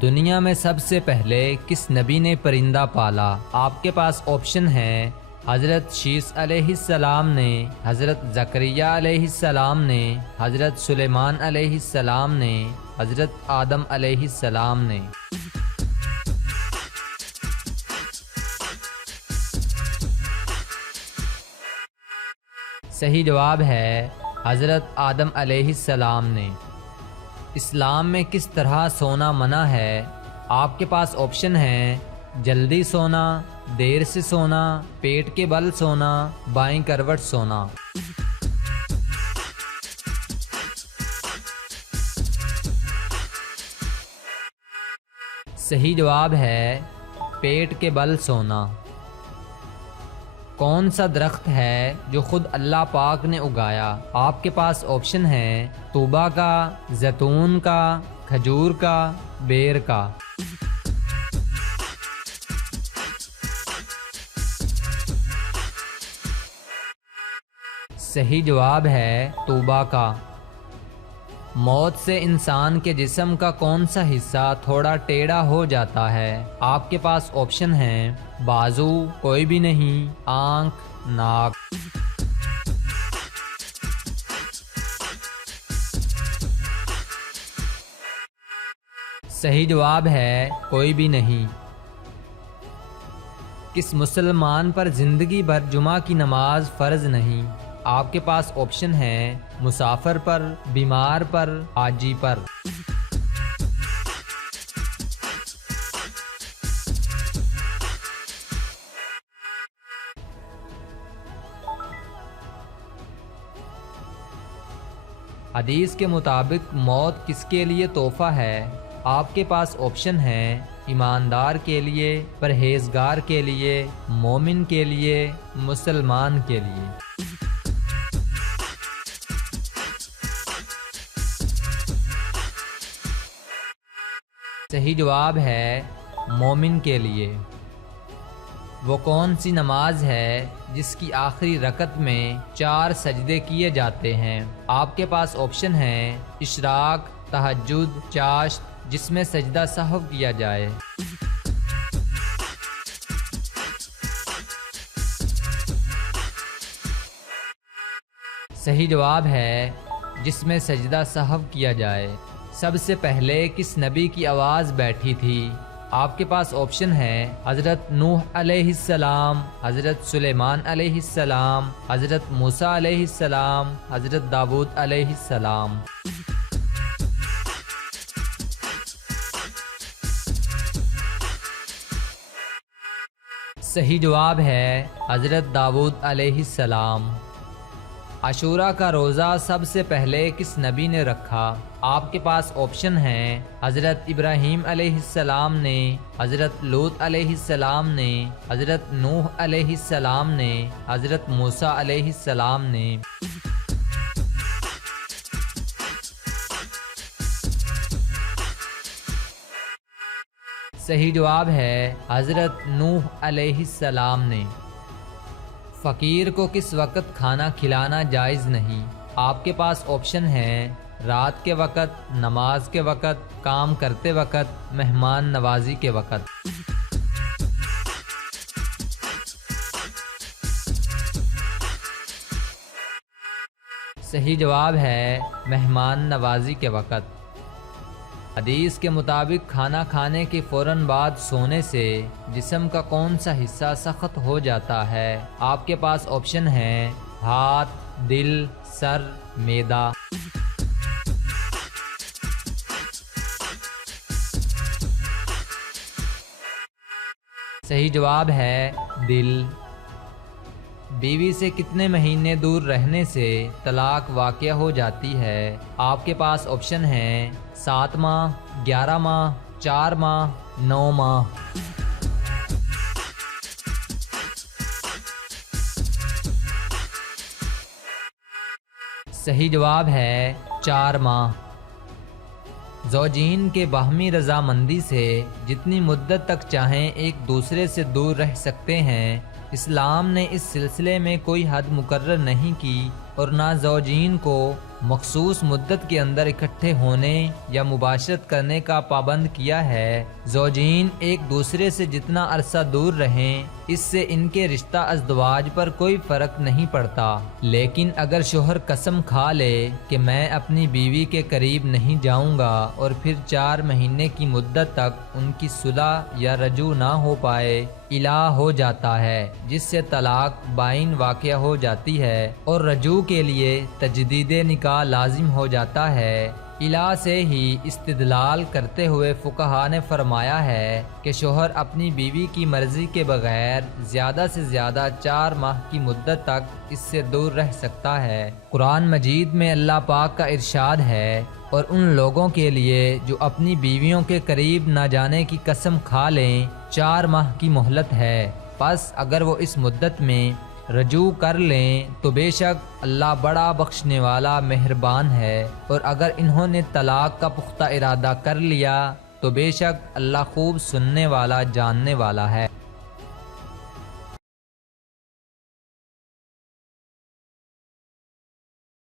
دنیا میں سب سے پہلے کس نبی نے پرندہ پالا؟ آپ کے پاس آپشن ہے حضرت شیس علیہ السلام نے، حضرت زکریا علیہ السلام نے، حضرت سلیمان علیہ السلام نے، حضرت آدم علیہ السلام نے۔ صحیح جواب ہے حضرت آدم علیہ السلام نے۔ اسلام میں کس طرح سونا منع ہے؟ آپ کے پاس آپشن ہے جلدی سونا، دیر سے سونا، پیٹ کے بل سونا، بائیں کروٹ سونا۔ صحیح جواب ہے پیٹ کے بل سونا۔ کون سا درخت ہے جو خود اللہ پاک نے اگایا؟ آپ کے پاس آپشن ہے طوبا کا، زیتون کا، کھجور کا، بیر کا۔ صحیح جواب ہے طوبا کا۔ موت سے انسان کے جسم کا کون سا حصہ تھوڑا ٹیڑھا ہو جاتا ہے؟ آپ کے پاس آپشن ہیں بازو، کوئی بھی نہیں، آنکھ، ناک۔ صحیح جواب ہے کوئی بھی نہیں۔ کس مسلمان پر زندگی بھر جمعہ کی نماز فرض نہیں؟ آپ کے پاس آپشن ہے مسافر پر، بیمار پر، حاجی پر۔ حدیث کے مطابق موت کس کے لیے تحفہ ہے؟ آپ کے پاس آپشن ہے ایماندار کے لیے، پرہیزگار کے لیے، مومن کے لیے، مسلمان کے لیے۔ صحیح جواب ہے مومن کے لیے۔ وہ کون سی نماز ہے جس کی آخری رکعت میں 4 سجدے کیے جاتے ہیں؟ آپ کے پاس آپشن ہے اشراق، تہجد، چاشت، جس میں سجدہ سہو کیا جائے۔ صحیح جواب ہے جس میں سجدہ سہو کیا جائے۔ سب سے پہلے کس نبی کی آواز بیٹھی تھی؟ آپ کے پاس آپشن ہے حضرت نوح علیہ السلام، حضرت سلیمان علیہ السلام، حضرت موسیٰ علیہ السلام، حضرت داؤد علیہ السلام۔ صحیح جواب ہے حضرت داؤد علیہ السلام۔ عاشورہ کا روزہ سب سے پہلے کس نبی نے رکھا؟ آپ کے پاس آپشن ہیں حضرت ابراہیم علیہ السلام نے، حضرت لوط علیہ السلام نے، حضرت نوح علیہ السلام نے، حضرت موسیٰ علیہ السلام نے۔ صحیح جواب ہے حضرت نوح علیہ السلام نے۔ فقیر کو کس وقت کھانا کھلانا جائز نہیں؟ آپ کے پاس آپشن ہیں رات کے وقت، نماز کے وقت، کام کرتے وقت، مہمان نوازی کے وقت۔ صحیح جواب ہے مہمان نوازی کے وقت۔ حدیث کے مطابق کھانا کھانے کے فوراً بعد سونے سے جسم کا کون سا حصہ سخت ہو جاتا ہے؟ آپ کے پاس آپشن ہیں ہاتھ، دل، سر، معدہ۔ صحیح جواب ہے دل۔ بیوی سے کتنے مہینے دور رہنے سے طلاق واقع ہو جاتی ہے؟ آپ کے پاس آپشن ہیں 7 ماہ، 11 ماہ، 4 ماہ، 9 ماہ۔ صحیح جواب ہے 4 ماہ۔ زوجین کے باہمی رضامندی سے جتنی مدت تک چاہیں ایک دوسرے سے دور رہ سکتے ہیں، اسلام نے اس سلسلے میں کوئی حد مقرر نہیں کی اور نہ زوجین کو مخصوص مدت کے اندر اکٹھے ہونے یا مباشرت کرنے کا پابند کیا ہے۔ زوجین ایک دوسرے سے جتنا عرصہ دور رہیں اس سے ان کے رشتہ ازدواج پر کوئی فرق نہیں پڑتا، لیکن اگر شوہر قسم کھا لے کہ میں اپنی بیوی کے قریب نہیں جاؤں گا اور پھر 4 مہینے کی مدت تک ان کی صلح یا رجوع نہ ہو پائے، الہ ہو جاتا ہے جس سے طلاق بائن واقع ہو جاتی ہے اور رجوع کے لیے تجدید نکاح لازم ہو جاتا ہے۔ الہ سے ہی استدلال کرتے ہوئے فقہا نے فرمایا ہے کہ شوہر اپنی بیوی کی مرضی کے بغیر زیادہ سے زیادہ 4 ماہ کی مدت تک اس سے دور رہ سکتا ہے۔ قرآن مجید میں اللہ پاک کا ارشاد ہے، اور ان لوگوں کے لیے جو اپنی بیویوں کے قریب نہ جانے کی قسم کھا لیں 4 ماہ کی مہلت ہے، پس اگر وہ اس مدت میں رجوع کر لیں تو بے شک اللہ بڑا بخشنے والا مہربان ہے، اور اگر انہوں نے طلاق کا پختہ ارادہ کر لیا تو بے شک اللہ خوب سننے والا جاننے والا ہے۔